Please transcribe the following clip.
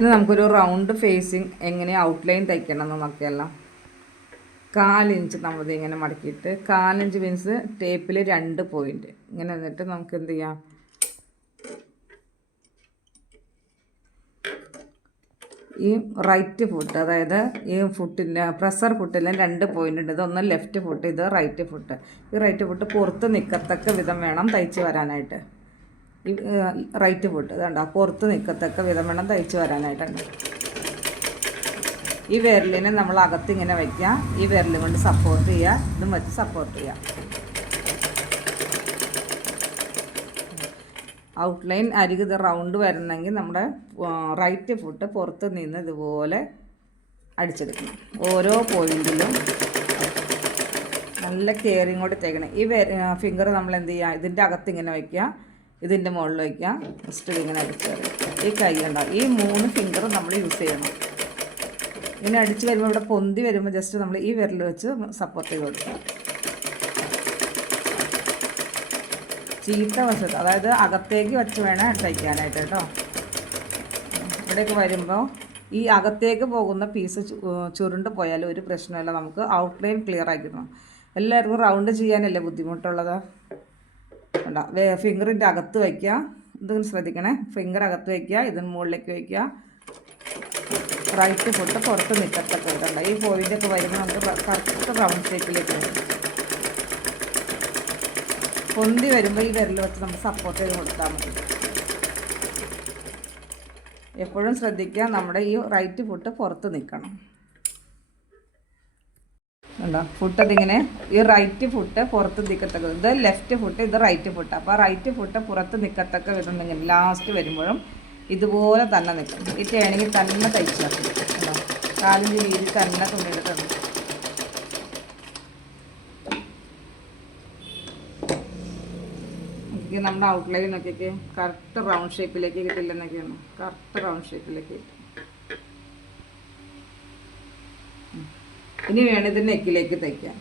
ഇനി നമുക്കൊരു round phasing എങ്ങനെ ഔട്ട്ലൈൻ തയ്ക്കണം എന്ന് നോക്കിയല്ലോ. 1/4 ഇഞ്ച് നമ്മളിത് ഇങ്ങനെ മടക്കിയിട്ട് 1/4 ഇഞ്ച് മീൻസ് ടേപ്പിൽ 2 പോയിൻറ്റ് ഇങ്ങനെ എന്നിട്ട് നമുക്ക് എന്ത് ചെയ്യാം, ഈ റൈറ്റ് ഫുട്ട്, അതായത് ഈ ഫുട്ടിൻ്റെ പ്രസർ ഫുട്ടിലും 2 പോയിൻ്റ് ഉണ്ട്. ഇതൊന്ന് ലെഫ്റ്റ് ഫുട്ട്, ഇത് റൈറ്റ് ഫുട്ട്. ഈ റൈറ്റ് ഫുട്ട് പുറത്ത് നിൽക്കത്തക്ക വിധം വേണം തയ്ച്ച് വരാനായിട്ട്. ഈ റൈറ്റ് ഫുട്ട് ഇതുണ്ടോ, പുറത്ത് നിൽക്കത്തക്ക വിധം വേണം തയ്ച്ച് വരാനായിട്ടുണ്ട്. ഈ വിരലിനെ നമ്മൾ അകത്തിങ്ങനെ വയ്ക്കുക, ഈ വിരലും കൊണ്ട് സപ്പോർട്ട് ചെയ്യുക, ഇതും വെച്ച് സപ്പോർട്ട് ചെയ്യുക. ഔട്ട്ലൈൻ അരികത് റൗണ്ട് വരണമെങ്കിൽ നമ്മുടെ റൈറ്റ് ഫുട്ട് പുറത്ത് നിന്ന് ഇതുപോലെ അടിച്ചെടുക്കണം. ഓരോ പോയിൻറ്റിലും നല്ല കെയറിങ് കൂടി തേക്കണം. ഈ ഫിംഗർ നമ്മൾ എന്ത് ചെയ്യുക, ഇതിൻ്റെ അകത്ത് ഇങ്ങനെ വയ്ക്കുക, ഇതിൻ്റെ മുകളിൽ വയ്ക്കുക, ജസ്റ്റ് ഇതിങ്ങനെ അടിച്ച് ഈ കൈ ഉണ്ടാവും. ഈ 3 ഫിംഗർ നമ്മൾ യൂസ് ചെയ്യണം. ഇങ്ങനെ അടിച്ച് വരുമ്പോൾ ഇവിടെ പൊന്തി വരുമ്പോൾ ജസ്റ്റ് നമ്മൾ ഈ വിരൽ വെച്ച് സപ്പോർട്ട് ചെയ്ത് കൊടുക്കുക. ചീത്ത വശത്ത്, അതായത് അകത്തേക്ക് വെച്ച് വേണം തയ്ക്കാനായിട്ട് കേട്ടോ. ഇവിടേക്ക് വരുമ്പോൾ ഈ അകത്തേക്ക് പോകുന്ന പീസ് ചുരുണ്ട് പോയാലും ഒരു പ്രശ്നമില്ല, നമുക്ക് ഔട്ട്ലൈൻ ക്ലിയർ ആക്കിക്കണം. എല്ലാവർക്കും റൗണ്ട് ചെയ്യാനല്ലേ ബുദ്ധിമുട്ടുള്ളത്. കണ്ടോ, ഫിംഗറിൻ്റെ അകത്ത് വയ്ക്കുക, ഇതും ശ്രദ്ധിക്കണേ, ഫിംഗർ അകത്ത് വയ്ക്കുക, ഇതിന് മുകളിലേക്ക് വയ്ക്കുക. റൈറ്റ് ഫുട്ട് പുറത്ത് നിൽക്കത്തക്ക ഇതുണ്ട്. ഈ പോയിൻ്റൊക്കെ വരുമ്പോൾ നമുക്ക് കറക്റ്റ് റൗണ്ട് ഷേപ്പിലേക്ക് വരും. പൊന്തി വരുമ്പോൾ ഈ വിരൽ വെച്ച് നമ്മൾ സപ്പോർട്ട് ചെയ്ത് കൊടുത്താൽ മതി. എപ്പോഴും ശ്രദ്ധിക്കുക, നമ്മുടെ ഈ റൈറ്റ് ഫുട്ട് പുറത്ത് നിൽക്കണം. ഉണ്ടോ, ഫുട്ട് ഇതിങ്ങനെ ഈ റൈറ്റ് ഫുട്ട് പുറത്ത് നിൽക്കത്തക്ക, ഇത് ലെഫ്റ്റ് ഫുട്ട്, ഇത് റൈറ്റ് ഫുട്ട്. അപ്പോൾ റൈറ്റ് ഫുട്ട് പുറത്ത് നിൽക്കത്തക്ക വിധമുണ്ടെങ്കിൽ ലാസ്റ്റ് വരുമ്പോഴും ഇതുപോലെ തന്നെ നിൽക്കണം. ഈ ടേണിങ് തന്നെ തയ്ച്ച് വെക്കണം. ഉണ്ടോ, 4 ഇഞ്ച് വീതി തന്നെ തുണിയെടുക്കണം. നമ്മുടെ ഔട്ട്ലൈൻ നോക്കിയൊക്കെ കറക്റ്റ് റൗണ്ട് ഷേപ്പിലേക്ക് കിട്ടില്ലെന്നൊക്കെയാണ്. കറക്റ്റ് റൗണ്ട് ഷേപ്പിലേക്ക് കിട്ടും. ഇനി വേണം ഇത് നെക്കിലേക്ക് തയ്ക്കാം.